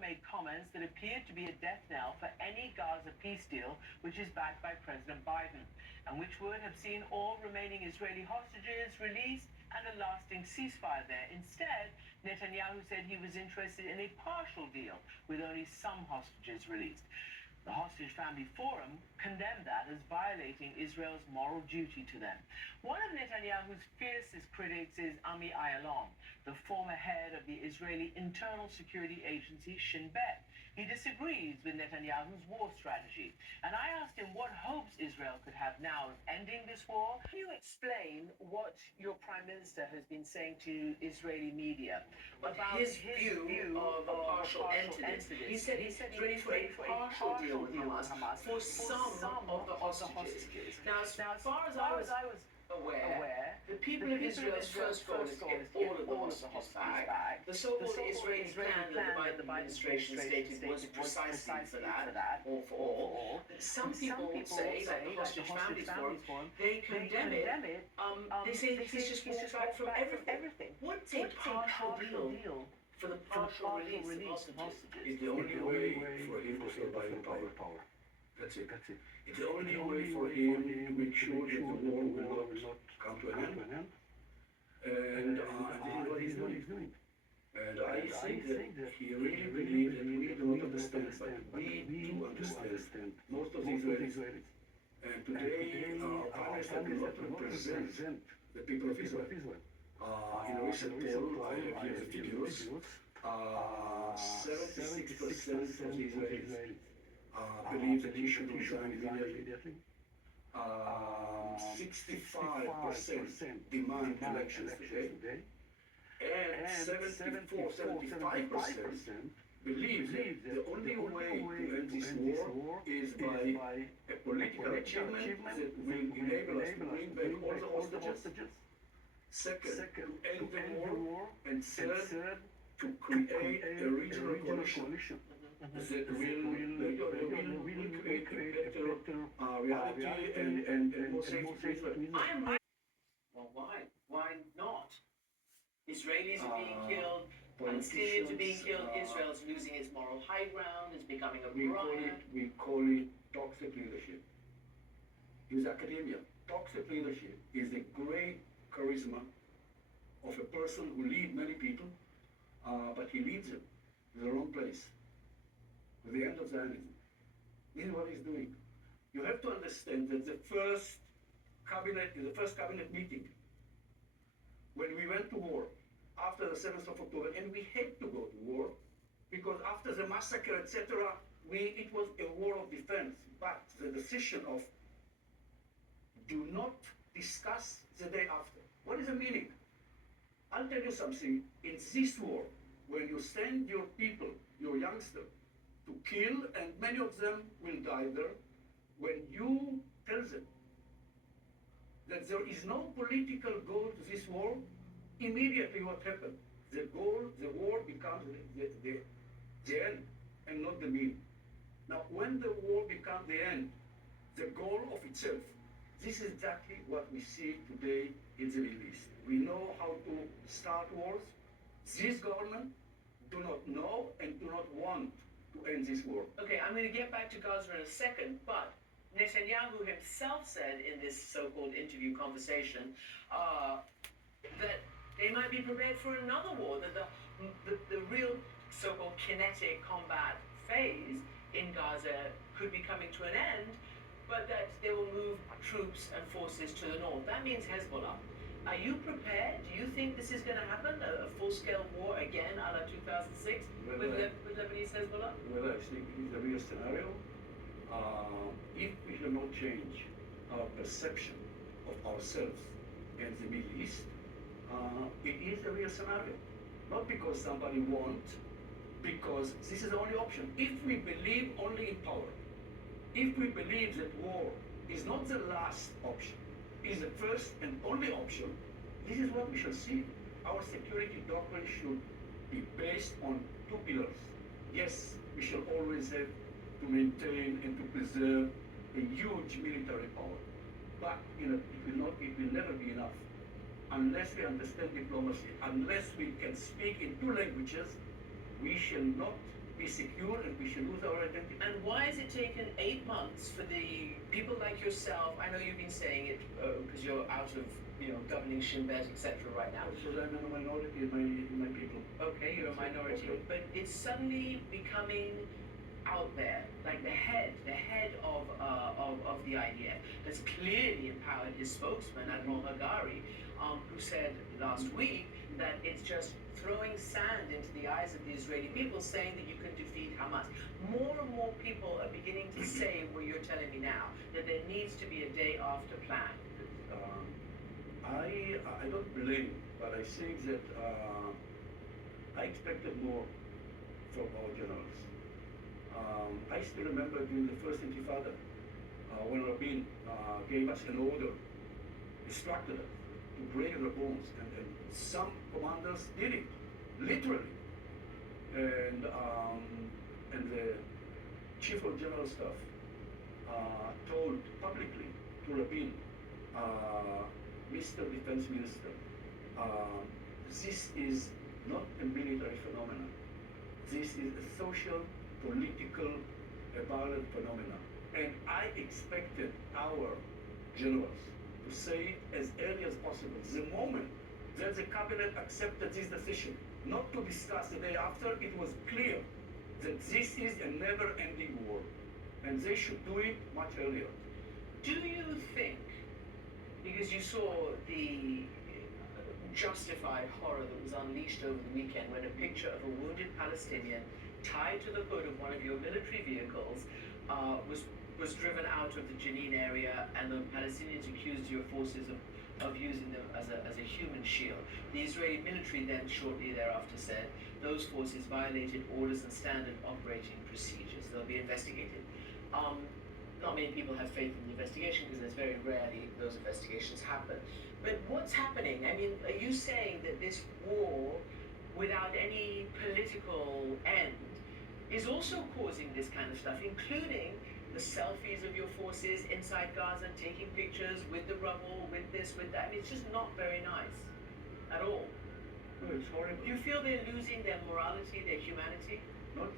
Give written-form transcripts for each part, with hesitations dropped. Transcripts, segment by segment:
made comments that appeared to be a death knell for any Gaza peace deal which is backed by President Biden, and which would have seen all remaining Israeli hostages released and a lasting ceasefire there. Instead, Netanyahu said he was interested in a partial deal with only some hostages released. The Hostage Family Forum condemned that as violating Israel's moral duty to them. One of Netanyahu's fiercest critics is Ami Ayalon, the former head of the Israeli internal security agency Shin Bet. He disagrees with Netanyahu's war strategy, and I asked him what hopes Israel could have now of ending this war. Can you explain what your prime minister has been saying to Israeli media about his view of a partial end to this? He said he's ready for a partial deal with Hamas for some of the hostages. Now, as far as I was aware, the people of Israel's first goal is to get all of the hostages back. The so-called Israeli plan that the Biden administration stated was precisely for that, or for all. Some people say, like the Hostage Families Forum, they condemn it. They say he's just walked back from everything. What's a partial deal for the partial release of hostages? It's the only way for him to survive in power. That's it. It's the only way for him to make sure that the war will not come to an end. And this is what he's doing. And I think that he really believes that we do not understand, but we do understand most of the Israelis. And today, our partners that do not represent the people of Israel. In a recent poll, I have here the figures. 76% of the Israelis believe that he should resign immediately. 65% demand elections today. And 75% believe that the only way to end this war is by a political achievement that will enable us to bring back all the hostages. Second, to end the war. And third, to create a regional coalition that will create a better reality and more safety for Israel. Well, why not? Israelis are being killed, Palestinians are being killed, Israel is losing its moral high ground, it's becoming a pariah. We call it toxic leadership. It's academia. Toxic leadership is the great charisma of a person who leads many people, but he leads them to the wrong place. At the end of Zionism. This is what he's doing. You have to understand that the first cabinet meeting, when we went to war after the 7th of October, and we had to go to war because after the massacre, etc., it was a war of defense. But the decision of do not discuss the day after. What is the meaning? I'll tell you something. In this war, when you send your people, your youngsters, to kill, and many of them will die there, when you tell them that there is no political goal to this war, immediately what happened? The war becomes the end and not the mean. Now, when the war becomes the end, the goal of itself, this is exactly what we see today in the Middle East. We know how to start wars. This government do not know and do not want to end this war. Okay, I'm going to get back to Gaza in a second, but Netanyahu himself said in this so-called interview conversation that they might be prepared for another war, that the real so-called kinetic combat phase in Gaza could be coming to an end, but that they will move troops and forces to the north. That means Hezbollah. Are you prepared? Do you think this is going to happen? A full-scale war again, a la 2006, with Lebanese Hezbollah? Well, I think it's a real scenario. If we do not change our perception of ourselves and the Middle East, it is a real scenario. Not because somebody wants, because this is the only option. If we believe only in power, if we believe that war is not the last option, is the first and only option, this is what we shall see. Our security doctrine should be based on two pillars. Yes, we shall always have to maintain and to preserve a huge military power, but it will never be enough unless we understand diplomacy, unless we can speak in two languages. We shall not be secure and we should lose our identity. And why has it taken 8 months for the people like yourself? I know you've been saying it because you're out of, governing Shin Bet, etc. right now. So I'm a minority in my people. Okay, you're a minority, Okay. but it's suddenly becoming out there, like the head of the IDF has clearly empowered his spokesman, Admiral Hagari, who said last week that it's just throwing sand into the eyes of the Israeli people, saying that you can defeat Hamas. More and more people are beginning to say what you're telling me now, that there needs to be a day after plan. I don't blame, but I think that I expected more from our generals. I still remember during the first Intifada, when Rabin gave us an order, instructed us to break the bones, and some commanders did it, literally. And the chief of general staff told publicly to Rabin, Mr. Defense Minister, this is not a military phenomenon. This is a social, political, violent phenomenon. And I expected our generals to say it as early as possible, the moment that the cabinet accepted this decision, not to discuss the day after. It was clear that this is a never-ending war, and they should do it much earlier. Do you think, because you saw the justified horror that was unleashed over the weekend when a picture of a wounded Palestinian tied to the hood of one of your military vehicles was driven out of the Jenin area, and the Palestinians accused your forces of using them as a human shield. The Israeli military then shortly thereafter said those forces violated orders and standard operating procedures. They'll be investigated. Not many people have faith in the investigation because there's very rarely those investigations happen. But what's happening? I mean, are you saying that this war, without any political end, is also causing this kind of stuff, including the selfies of your forces inside Gaza, taking pictures with the rubble, with this, with that? I mean, it's just not very nice at all. No, it's horrible. Do you feel they're losing their morality, their humanity? Not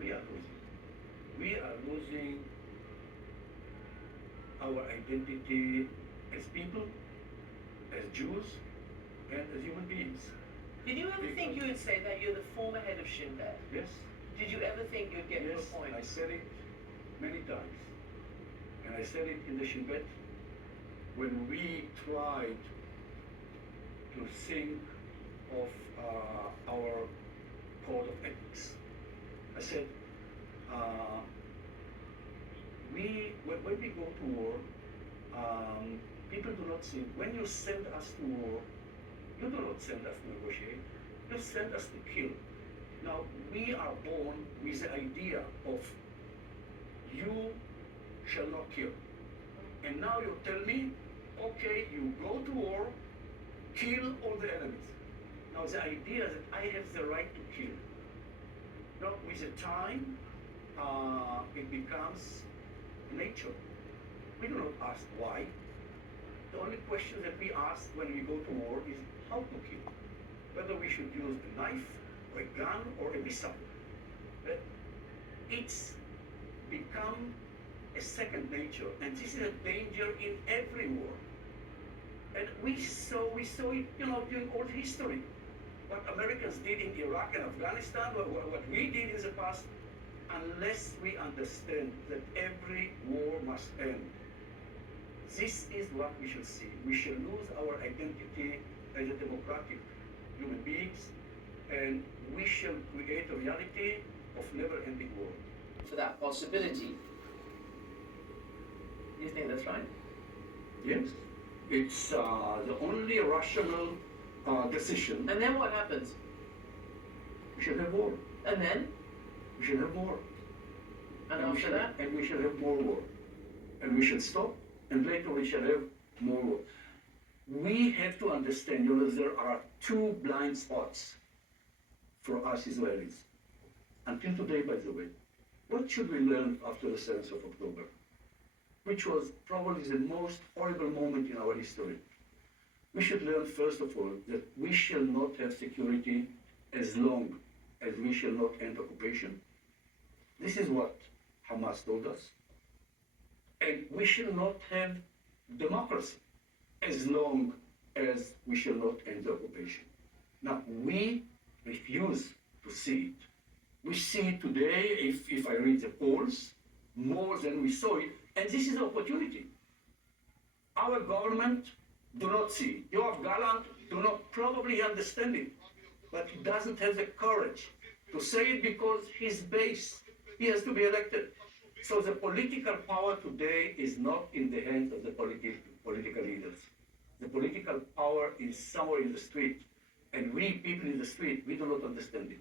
we are losing. We are losing our identity as people, as Jews, and as human beings. Did you ever think you would say that you're the former head of Shin Bet? Yes. Did you ever think you'd get to Yes, a point? I said it many times. And I said it in the Shin Bet when we tried to think of our code of ethics. I said, when we go to war, people do not think, when you send us to war, you do not send us to negotiate, you send us to kill. Now, we are born with the idea of you shall not kill. And now you tell me, okay, you go to war, kill all the enemies. Now, the idea that I have the right to kill. Now, with the time, it becomes nature. We do not ask why. The only question that we ask when we go to war is how to kill. Whether we should use a knife, or a gun, or a missile. But it's become a second nature, and this is a danger in every war. And we saw it, during old history. What Americans did in Iraq and Afghanistan, what we did in the past, unless we understand that every war must end. This is what we should see. We shall lose our identity as a democratic human beings, and we shall create a reality of never-ending war. For that possibility. You think that's right? Yes. It's the only rational decision. And then what happens? We shall have war. And then? We shall have war. And after that? And we shall have more war. And we shall stop, and later we shall have more war. We have to understand, there are two blind spots for us Israelis. Until today, by the way. What should we learn after the 7th of October? Which was probably the most horrible moment in our history. We should learn, first of all, that we shall not have security as long as we shall not end occupation, This is what Hamas told us. And we shall not have democracy as long as we shall not end the occupation. Now, we refuse to see it. We see it today, if I read the polls, more than we saw it, and this is an opportunity. Our government do not see it. Yoav Gallant do not probably understand it, but he doesn't have the courage to say it because his base, he has to be elected. So the political power today is not in the hands of the political leaders. The political power is somewhere in the street. And we, people in the street, we do not understand it.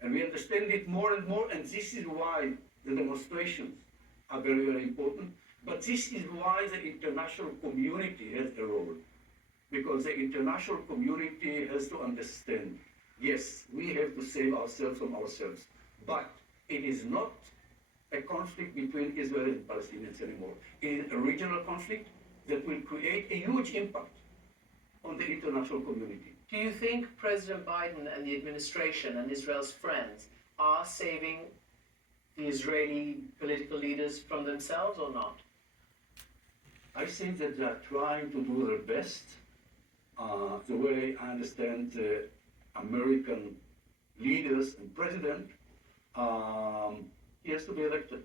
And we understand it more and more, and this is why the demonstrations are very, very important. But this is why the international community has a role. Because the international community has to understand, yes, we have to save ourselves from ourselves. But it is not a conflict between Israel and Palestinians anymore. It is a regional conflict that will create a huge impact on the international community. Do you think President Biden and the administration and Israel's friends are saving the Israeli political leaders from themselves or not? I think that they are trying to do their best. The way I understand the American leaders and president, he has to be elected.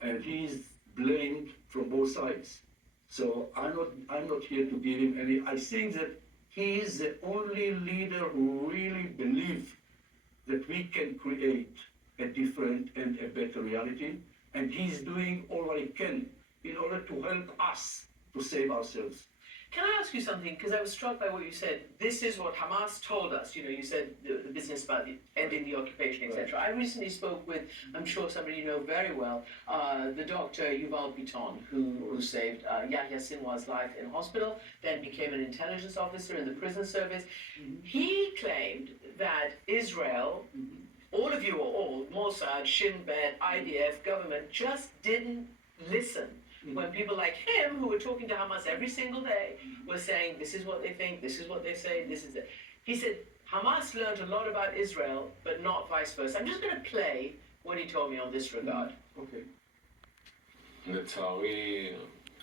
And he's blamed from both sides. So I'm not here to give him any. I think that he is the only leader who really believes that we can create a different and a better reality. And he's doing all what he can in order to help us to save ourselves. Can I ask you something? Because I was struck by what you said. This is what Hamas told us. You know, you said the business about ending the occupation, etc. I recently spoke with, I'm sure somebody you know very well, the doctor Yuval Biton, who saved Yahya Sinwar's life in hospital, then became an intelligence officer in the prison service. Mm-hmm. He claimed that Israel, all of you, or all, Mossad, Shin Bet, IDF, government, just didn't listen. When people like him, who were talking to Hamas every single day, were saying, this is what they think, this is what they say, this is it. He said, Hamas learned a lot about Israel, but not vice versa. I'm just going to play what he told me on this regard. Okay.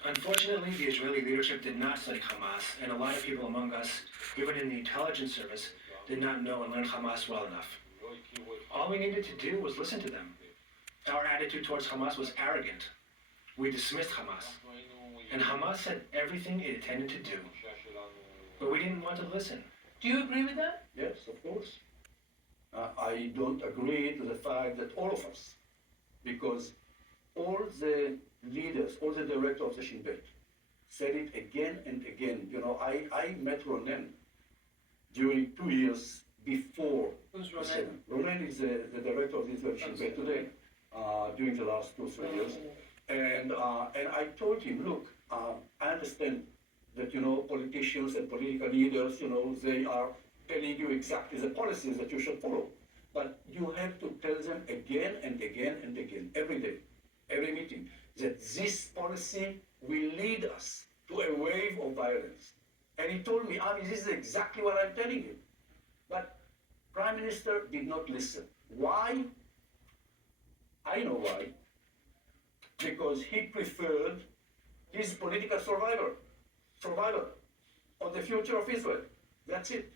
Unfortunately, the Israeli leadership did not study Hamas, and a lot of people among us, even in the intelligence service, did not know and learn Hamas well enough. All we needed to do was listen to them. Our attitude towards Hamas was arrogant. We dismissed Hamas, and Hamas said everything it intended to do, but we didn't want to listen. Do you agree with that? Yes, of course. I don't agree to the fact that all of us, because all the leaders, all the directors of the Shin Bet said it again and again. You know, I met Ronen during 2 years before. Who's the Ronen? Senate. Ronen is the director of the Israeli Shin Bet today, during the last 2-3 years. And I told him, look, I understand that, you know, politicians and political leaders, you know, they are telling you exactly the policies that you should follow. But you have to tell them again and again and again, every day, every meeting, that this policy will lead us to a wave of violence. And he told me, Avi, this is exactly what I'm telling you. But Prime Minister did not listen. Why? I know why. Because he preferred his political survival on the future of Israel. That's it.